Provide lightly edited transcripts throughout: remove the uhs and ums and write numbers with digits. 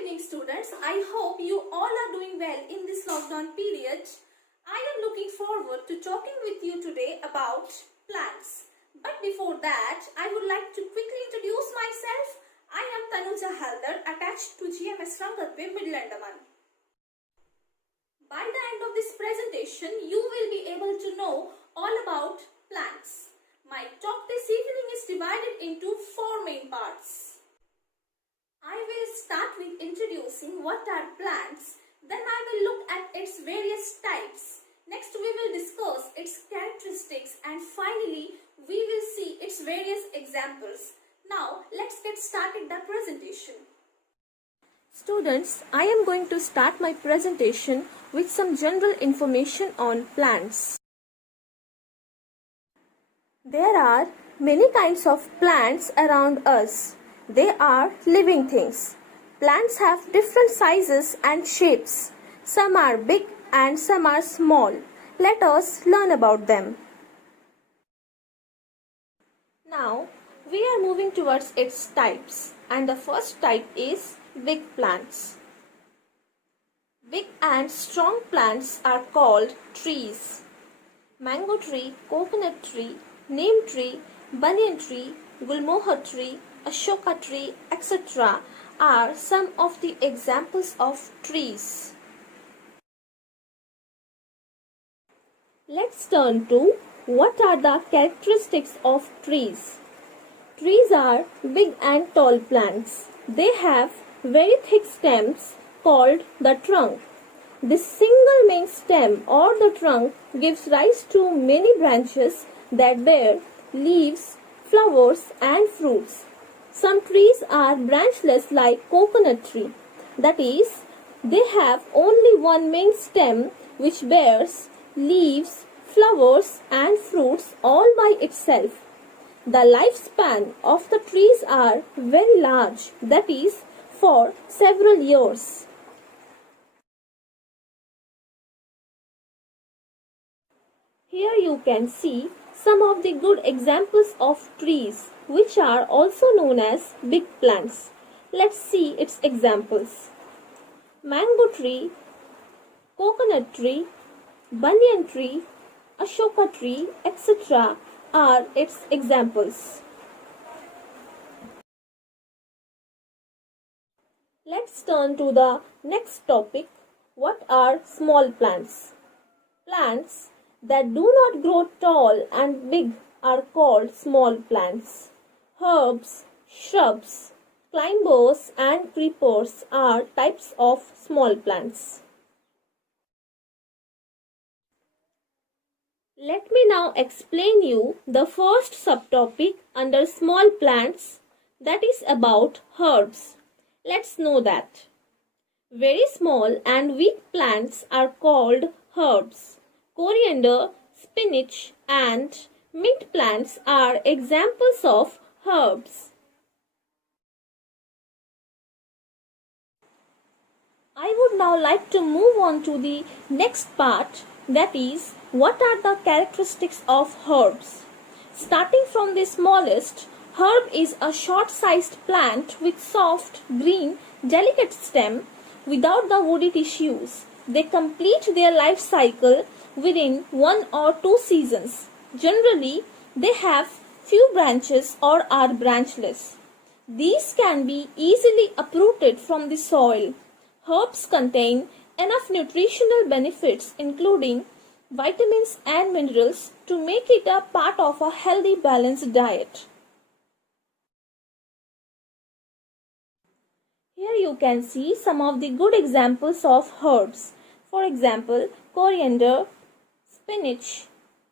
evening, students. I hope you all are doing well in this lockdown period. I am looking forward to talking with you today about plants. But before that, I would like to quickly introduce myself. I am Tanuja Haldar, attached to GMS Rangatve, Middle Andaman. By the end of this presentation, you will be able to know all about plants. My talk this evening is divided into four main parts. I will start with introducing what are plants, then I will look at its various types. Next we will discuss its characteristics and finally we will see its various examples. Now let's get started the presentation. Students, I am going to start my presentation with some general information on plants. There are many kinds of plants around us. They are living things. Plants have different sizes and shapes. Some are big and some are small. Let us learn about them. Now, we are moving towards its types, and the first type is big plants. Big and strong plants are called trees. Mango tree, coconut tree, neem tree, banyan tree, gulmohar tree, Ashoka tree, etc. are some of the examples of trees. Let's turn to what are the characteristics of trees. Trees are big and tall plants. They have very thick stems called the trunk. This single main stem or the trunk gives rise to many branches that bear leaves, flowers and fruits. Some trees are branchless like coconut tree. That is, they have only one main stem which bears leaves, flowers and fruits all by itself. The lifespan of the trees are very large, that is, for several years. Here you can see some of the good examples of trees which are also known as big plants. Let's see its examples. Mango tree, coconut tree, banyan tree, Ashoka tree, etc. are its examples. Let's turn to the next topic. What are small plants? Plants that do not grow tall and big are called small plants. Herbs, shrubs, climbers and creepers are types of small plants. Let me now explain you the first subtopic under small plants, that is about herbs. Let's know that. Very small and weak plants are called herbs. Coriander, spinach and mint plants are examples of herbs. I would now like to move on to the next part, that is, what are the characteristics of herbs? Starting from the smallest, herb is a short-sized plant with soft, green, delicate stem without the woody tissues. They complete their life cycle within 1 or 2 seasons. Generally, they have few branches or are branchless. These can be easily uprooted from the soil. Herbs contain enough nutritional benefits including vitamins and minerals to make it a part of a healthy balanced diet. Here you can see some of the good examples of herbs. For example, coriander, spinach,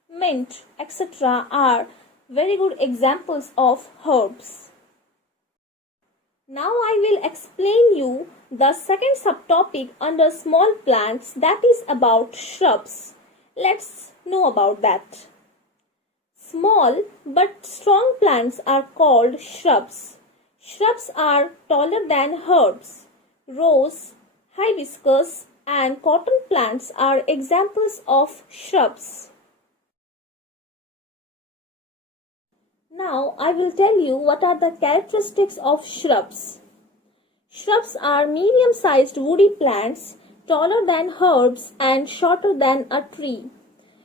mint, etc. are very good examples of herbs. Now I will explain you the second subtopic under small plants, that is about shrubs. Let's know about that. Small but strong plants are called shrubs. Shrubs are taller than herbs. Rose, hibiscus and cotton plants are examples of shrubs. Now I will tell you what are the characteristics of shrubs. Shrubs are medium-sized woody plants, taller than herbs and shorter than a tree.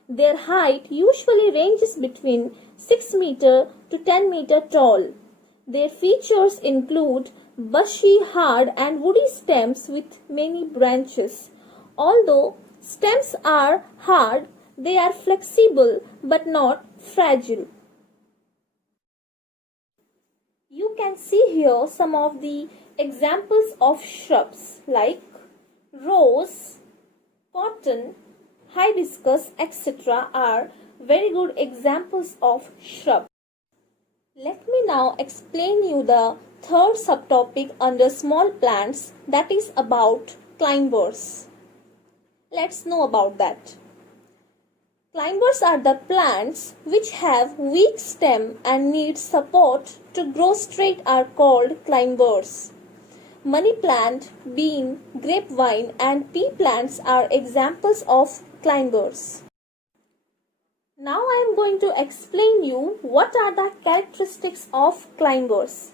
Their height usually ranges between 6 meter to 10 meter tall. Their features include bushy, hard and woody stems with many branches. Although stems are hard, they are flexible but not fragile. You can see here some of the examples of shrubs like rose, cotton, hibiscus, etc. are very good examples of shrubs. Let me now explain you the third subtopic under small plants, that is about climbers. Let's know about that. Climbers are the plants which have weak stem and need support to grow straight are called climbers. Money plant, bean, grapevine and pea plants are examples of climbers. Now I am going to explain you what are the characteristics of climbers.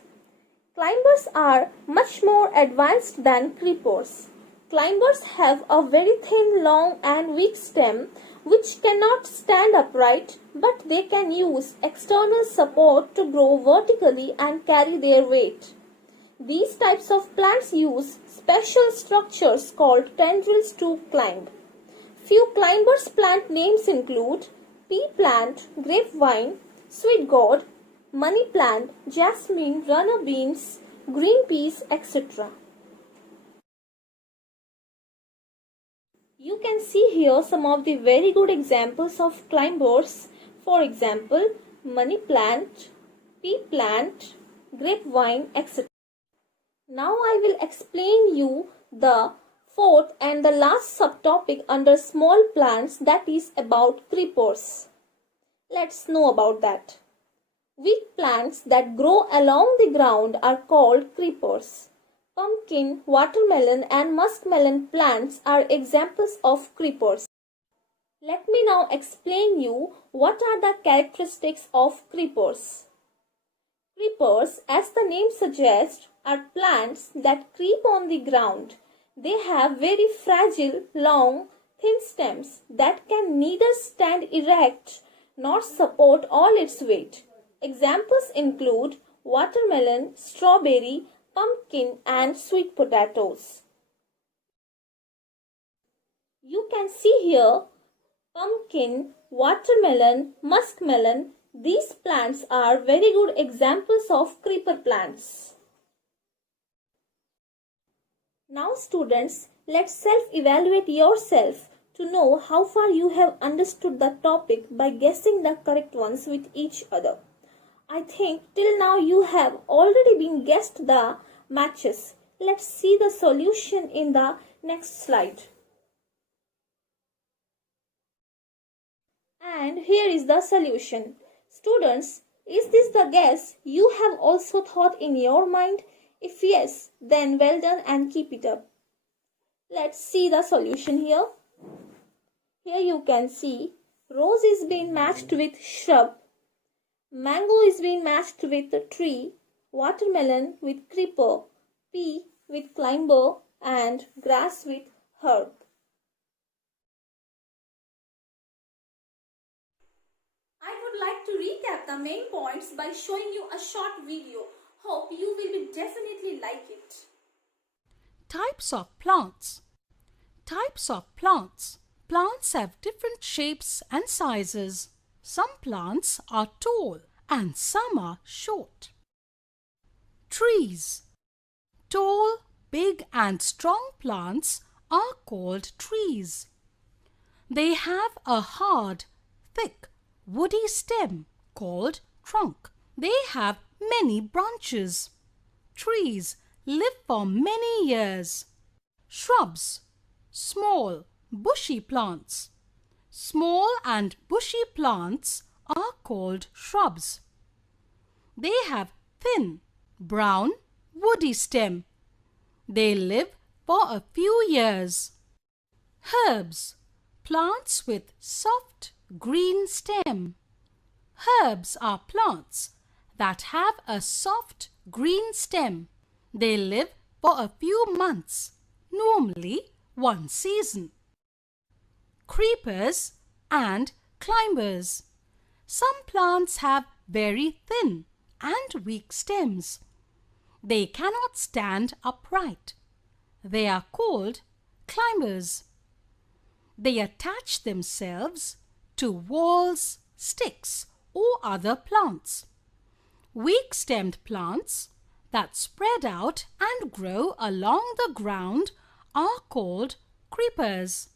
Climbers are much more advanced than creepers. Climbers have a very thin, long and weak stem which cannot stand upright, but they can use external support to grow vertically and carry their weight. These types of plants use special structures called tendrils to climb. Few climbers plant names include pea plant, grapevine, sweet gourd, money plant, jasmine, runner beans, green peas, etc. You can see here some of the very good examples of climbers. For example, money plant, pea plant, grapevine, etc. Now I will explain you the fourth and the last subtopic under small plants, that is about creepers. Let's know about that. Weak plants that grow along the ground are called creepers. Pumpkin, watermelon and muskmelon plants are examples of creepers. Let me now explain you what are the characteristics of creepers. Creepers, as the name suggests, are plants that creep on the ground. They have very fragile, long, thin stems that can neither stand erect nor support all its weight. Examples include watermelon, strawberry, pumpkin and sweet potatoes. You can see here pumpkin, watermelon, muskmelon. These plants are very good examples of creeper plants. Now students, let's self-evaluate yourself to know how far you have understood the topic by guessing the correct ones with each other. I think till now you have already been guessed the matches. Let's see the solution in the next slide. And here is the solution. Students, is this the guess you have also thought in your mind? If yes, then well done and keep it up. Let's see the solution here. Here you can see rose is being matched with shrub, mango is being matched with a tree, watermelon with creeper, pea with climber and grass with herb. I would like to recap the main points by showing you a short video. Hope you will definitely like it. Types of plants. Types of plants. Plants have different shapes and sizes. Some plants are tall and some are short. Trees. Tall, big and strong plants are called trees. They have a hard, thick, woody stem called trunk. They have many branches. Trees live for many years. Shrubs. Small, bushy plants. Small and bushy plants are called shrubs. They have thin, brown, woody stem. They live for a few years. Herbs. Plants with soft, green stem. Herbs are plants that have a soft green stem. They live for a few months, normally one season. Creepers and climbers. Some plants have very thin and weak stems. They cannot stand upright. They are called climbers. They attach themselves to walls, sticks, or other plants. Weak-stemmed plants that spread out and grow along the ground are called creepers.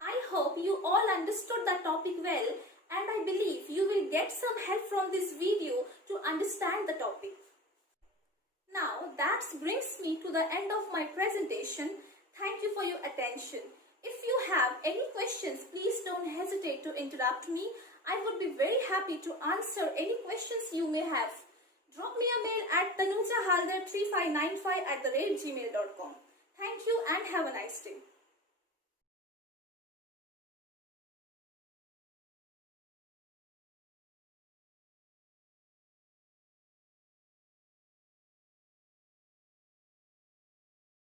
I hope you all understood the topic well, and I believe you will get some help from this video to understand the topic. Now that brings me to the end of my presentation. Thank you for your attention. If you have any questions, please don't hesitate to interrupt me. I would be very happy to answer any questions you may have. Drop me a mail at tanujahalder3595@gmail.com. Thank you and have a nice day.